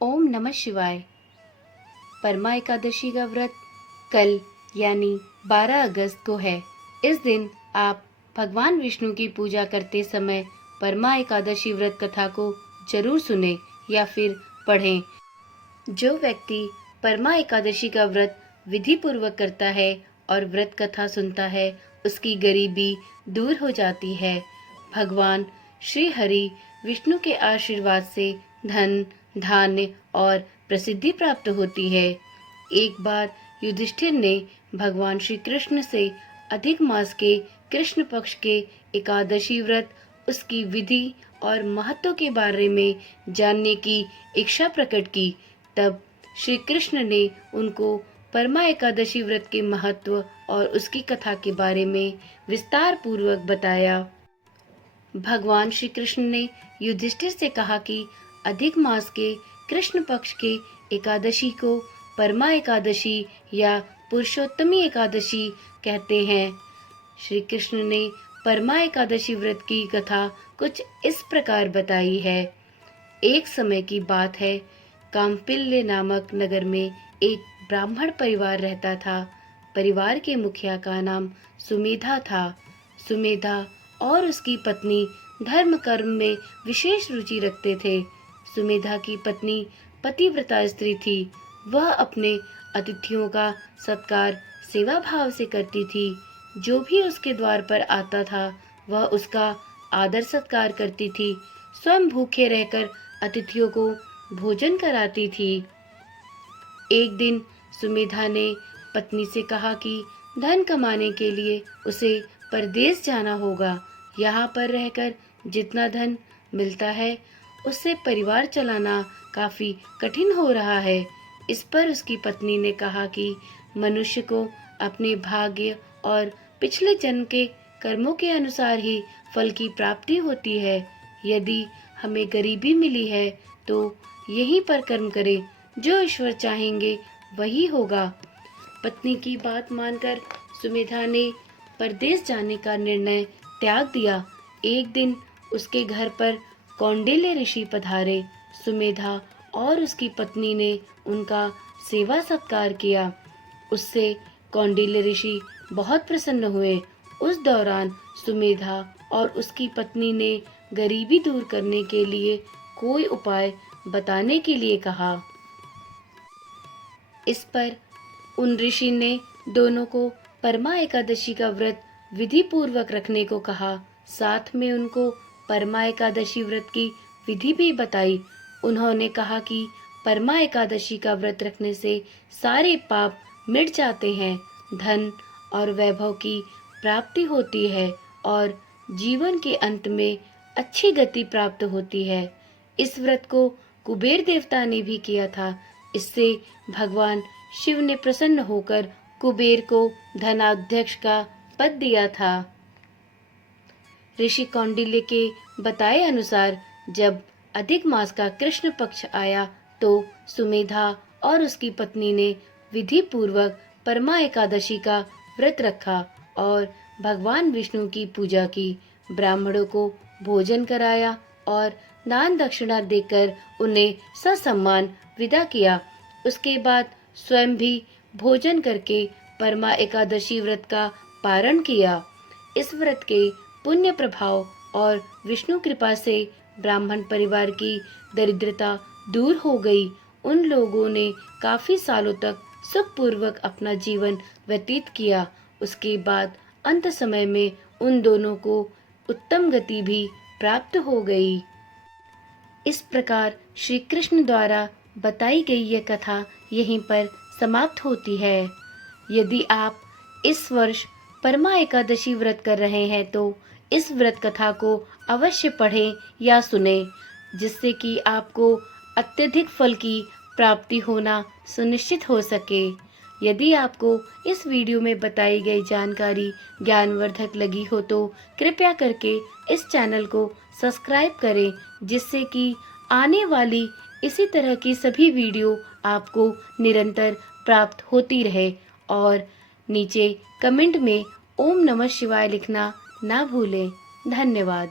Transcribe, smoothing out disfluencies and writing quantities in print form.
ओम नमः शिवाय। परमा एकादशी का व्रत कल यानी 12 अगस्त को है। इस दिन आप भगवान विष्णु की पूजा करते समय परमा एकादशी व्रत कथा को जरूर सुने या फिर पढ़ें। जो व्यक्ति परमा एकादशी का व्रत विधि पूर्वक करता है और व्रत कथा सुनता है, उसकी गरीबी दूर हो जाती है। भगवान श्री हरि विष्णु के आशीर्वाद से धन, धान्य और प्रसिद्धि प्राप्त होती है। एक बार युधिष्ठिर ने भगवान श्री कृष्ण से अधिक मास के कृष्ण पक्ष के एकादशी व्रत, उसकी विधि और महत्व के बारे में जानने की इच्छा प्रकट की। तब श्री कृष्ण ने उनको परमा एकादशी व्रत के महत्व और उसकी कथा के बारे में विस्तार पूर्वक बताया। भगवान श्री कृष्ण ने युधिष्ठिर से कहा कि अधिक मास के कृष्ण पक्ष के एकादशी को परमा एकादशी या पुरुषोत्तमी एकादशी कहते हैं। श्री कृष्ण ने परमा एकादशी व्रत की कथा कुछ इस प्रकार बताई है। एक समय की बात है, काम्पिल्य नामक नगर में एक ब्राह्मण परिवार रहता था। परिवार के मुखिया का नाम सुमेधा था। सुमेधा और उसकी पत्नी धर्म कर्म में विशेष रुचि रखते थे। सुमेधा की पत्नी पतिव्रता स्त्री थी। वह अपने अतिथियों का सत्कार सेवा भाव से करती थी। जो भी उसके द्वार पर आता था, वह उसका आदर सत्कार करती थी। स्वयं भूखे रहकर अतिथियों को भोजन कराती थी। एक दिन सुमेधा ने पत्नी से कहा कि धन कमाने के लिए उसे परदेश जाना होगा। यहाँ पर रहकर जितना धन मिलता है, उससे परिवार चलाना काफी कठिन हो रहा है। इस पर उसकी पत्नी ने कहा कि मनुष्य को अपने भाग्य और पिछले जन्म के कर्मों के अनुसार ही फल की प्राप्ति होती है। यदि हमें गरीबी मिली है तो यहीं पर कर्म करें। जो ईश्वर चाहेंगे वही होगा। पत्नी की बात मानकर सुमेधा ने परदेश जाने का निर्णय त्याग दिया। एक दिन उसके घर पर कौंडिल्य ऋषि पधारे। सुमेधा और उसकी पत्नी ने उनका सेवा सत्कार किया। उससे कौंडिल्य ऋषि बहुत प्रसन्न हुए। उस दौरान सुमेधा और उसकी पत्नी ने गरीबी दूर करने के लिए कोई उपाय बताने के लिए कहा। इस पर उन ऋषि ने दोनों को परमा एकादशी का व्रत विधि पूर्वक रखने को कहा। साथ में उनको परमा एकादशी व्रत की विधि भी बताई। उन्होंने कहा कि परमा एकादशी का व्रत रखने से सारे पाप मिट जाते हैं, धन और वैभव की प्राप्ति होती है और जीवन के अंत में अच्छी गति प्राप्त होती है। इस व्रत को कुबेर देवता ने भी किया था। इससे भगवान शिव ने प्रसन्न होकर कुबेर को धनाध्यक्ष का पद दिया था। ऋषि कौंडिल्य के बताए अनुसार जब अधिक मास का कृष्ण पक्ष आया तो सुमेधा और उसकी पत्नी ने विधि पूर्वक परमा एकादशी का व्रत रखा और भगवान विष्णु की पूजा की। ब्राह्मणों को भोजन कराया और दान दक्षिणा देकर उन्हें ससम्मान विदा किया। उसके बाद स्वयं भी भोजन करके परमा एकादशी व्रत का पारण किया। इस व्रत के पुण्य प्रभाव और विष्णु कृपा से ब्राह्मण परिवार की दरिद्रता दूर हो गई। उन लोगों ने काफी सालों तक सुखपूर्वक अपना जीवन व्यतीत किया। उसके बाद अंत समय में उन दोनों को उत्तम गति भी प्राप्त हो गई। इस प्रकार श्री कृष्ण द्वारा बताई गई यह कथा यहीं पर समाप्त होती है। यदि आप इस वर्ष परमा एकादशी व्रत कर रहे हैं तो इस व्रत कथा को अवश्य पढ़ें या सुनें, जिससे कि आपको अत्यधिक फल की प्राप्ति होना सुनिश्चित हो सके। यदि आपको इस वीडियो में बताई गई जानकारी ज्ञानवर्धक लगी हो तो कृपया करके इस चैनल को सब्सक्राइब करें, जिससे कि आने वाली इसी तरह की सभी वीडियो आपको निरंतर प्राप्त होती रहे। और नीचे कमेंट में ओम नमः शिवाय लिखना ना भूलें। धन्यवाद।